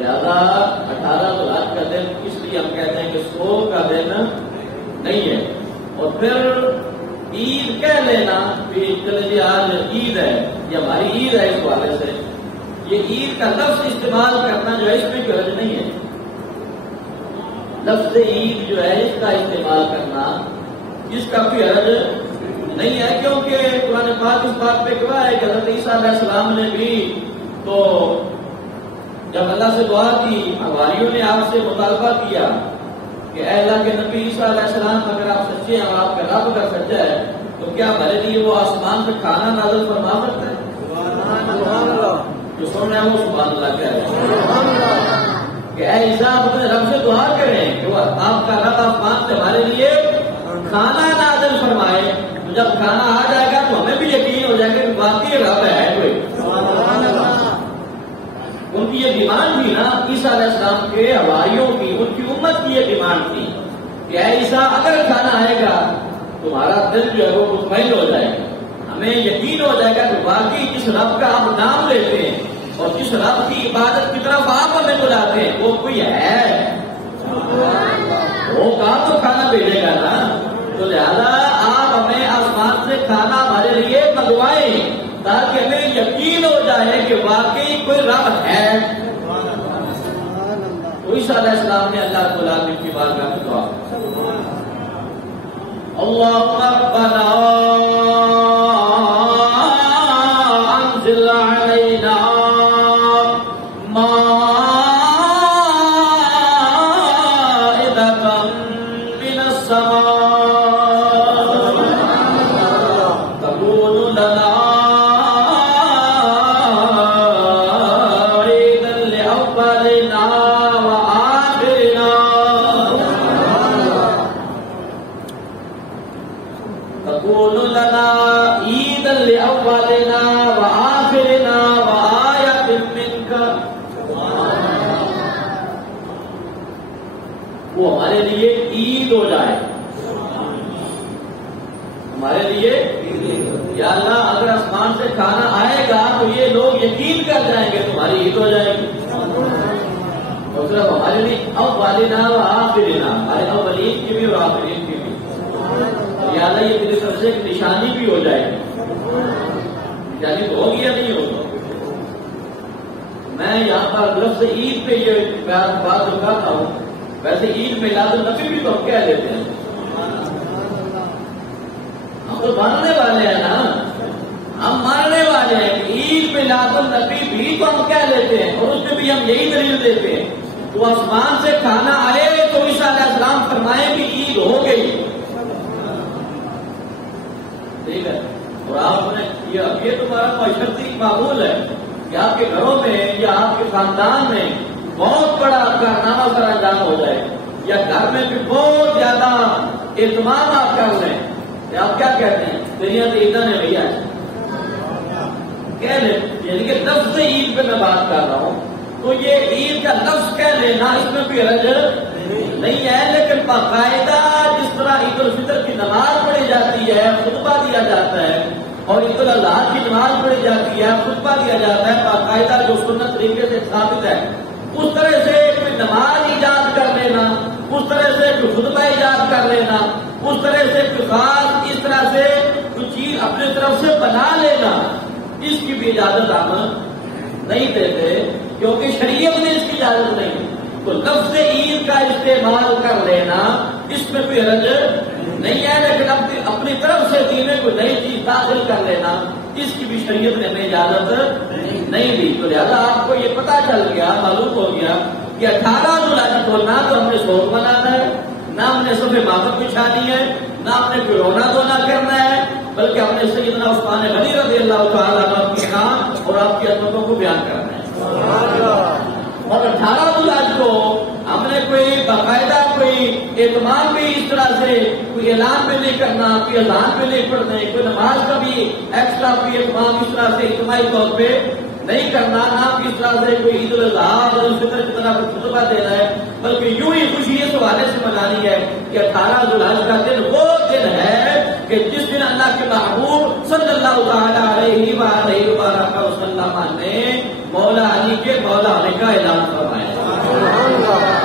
لہذا 18 ذوالحج کا دن اس لیے ہم کہتے ہیں کہ سوگ کا دن نہیں ہے. اور پھر عید کہہ لینا کہ چلے جی آج عید ہے، یہ ہماری عید ہے، اس حوالے سے یہ عید کا لفظ استعمال کرنا جو ہے اس میں کوئی حرج نہیں ہے. لفظ عید جو ہے اس کا استعمال کرنا اس کا کوئی حرج نہیں ہے، کیونکہ قرآن پاک اس بات پہ کہا ہے کہ حضرت عیسیٰ علیہ السلام نے بھی تو جب اللہ سے دعا کی، حواریوں نے آپ سے مطالبہ کیا کہ اے اللہ کے نبی عیسیٰ علیہ السلام اگر آپ سچے ہیں اور آپ کا رب اگر سچا ہے تو کیا ہمارے لیے وہ آسمان پہ کھانا نازل فرما سکتا ہے؟ جو سن رہے ہیں وہ سبحان اللہ کہہ رہے ہیں کہ اے عیسیٰ اپنے رب سے دعا کریں کہ وہ آپ کا رب آسمان سے ہمارے لیے کھانا نازل فرمائے. تو جب کھانا آ جائے گا تو ہمیں بھی یقین ہو جائے گا کہ باقی رب ہے کوئی. ان کی یہ ڈیمانڈ تھی نا عیسیٰ علیہ السلام کے حواریوں کی، ان کی امت کی یہ ڈیمانڈ تھی کہ اے عیسیٰ اگر کھانا آئے گا تمہارا دل جو ہے وہ مطمئن ہو جائے گا، ہمیں یقین ہو جائے گا کہ باقی جس رب کا آپ نام لیتے ہیں اور جس رب کی عبادت کی طرف آپ ہمیں بلاتے ہیں وہ کوئی ہے، وہ کہاں تو کھانا بھیجے گا نا. تو لہذا آپ ہمیں آسمان سے کھانا ہمارے لیے منگوائیں تاکہ ہمیں یقین ہو جائے کہ واقعی کوئی رب ہے. تو عیسیٰ علیہ السلام نے اللہ رب العالمین کی بارگاہ میں دعا اللہم ربنا انزل علینا مائدۃ من السماء تکون لنا وہ ہمارے لیے عید ہو جائے، ہمارے لیے یا اللہ اگر آسمان سے کھانا آئے گا تو یہ لوگ یقین کر جائیں گے تمہاری عید ہو جائے گی. اور صرف ہمارے لیے اولنا و آخرنا، ہمارے اولین کی بھی اور آخرین کی بھی، یا اللہ یہ میرے سب سے ایک نشانی بھی ہو جائے گی. نشانی تو ہوگی یا نہیں ہوگا؟ میں یہاں پر لفظ عید پہ یہ بات رکھاتا ہوں. ویسے عید میلاد النبی بھی تو ہم کہہ دیتے ہیں، ہم تو ماننے والے ہیں نا، ہم ماننے والے ہیں کہ عید میلاد النبی بھی تو ہم کہہ لیتے ہیں اور اس میں بھی ہم یہی دلیل دیتے ہیں. تو آسمان سے کھانا آئے تو عیسیٰ علیہ السلام فرمائے کہ عید ہو گئی. ٹھیک ہے. اور آپ نے یہ تمہارا معاشرتی معمول ہے کہ آپ کے گھروں میں یا آپ کے خاندان میں بہت بڑا کارنامہ سر انجام ہو جائے یا گھر میں بھی بہت زیادہ اہتمام آپ کر لیں. آپ کیا کہتے ہیں دنیا تو عیدہ نے بھیا کہہ لیں، یعنی کہ لفظ عید پہ میں بات کر رہا ہوں تو یہ عید کا لفظ کہہ لینا اس میں کوئی حرج نہیں ہے. لیکن باقاعدہ جس طرح عید الفطر کی نماز پڑھی جاتی ہے، خطبہ دیا جاتا ہے، اور عید الاضحیٰ کی نماز پڑھی جاتی ہے، خطبہ دیا جاتا ہے، باقاعدہ جو سنت طریقے سے ثابت ہے، اس طرح سے کوئی نماز ایجاد کر لینا، اس طرح سے کوئی خطبہ ایجاد کر لینا، اس طرح سے کوئی خاص اس طرح سے کوئی چیز اپنے طرف سے بنا لینا، اس کی بھی اجازت ہم نہیں دیتے کیونکہ شریعت نے اس کی اجازت نہیں. تو لفظ عید کا استعمال کر لینا اس میں کوئی حرج نہیں ہے، لیکن اپنی طرف سے دین میں کوئی نئی چیز داخل کر لینا اس کی بھی شریعت نے ہمیں اجازت نہیں دی. تو لہٰذا آپ کو یہ پتا چل گیا، معلوم ہو گیا کہ 18 ذوالحج کو نہ تو ہم نے سوگ منانا ہے، نہ ہم نے صبح ماتم بچھانی ہے، نہ ہم نے کوئی رونا دھونا کرنا ہے، بلکہ ہم نے سیدنا عثمان غنی رضی اللہ تعالیٰ عنہ کے نام اور آپ کی عظمتوں کو بیان کرنا ہے. اور 18 ذوالحج کو ہم نے کوئی باقاعدہ کوئی اہتمام بھی اس طرح سے کوئی اعلان بھی نہیں کرنا، کوئی اذان بھی نہیں پڑھنا، کوئی نماز کا بھی ایکسٹرا کوئی اہتمام اس طرح سے اجتماعی طور پہ نہیں کرنا، نہ کس طرح سے کوئی عید الاضحیٰ اور الفطر کی طرح خطبہ دینا ہے، بلکہ یوں ہی خوشی اس حوالے سے منانی ہے کہ 18 ذوالحج کا دن وہ دن ہے کہ جس دن اللہ کے محبوب صلی اللہ تعالی علیہ وآلہ وسلم نے مولا علی کے مولا ہونے کا اعلان فرمایا۔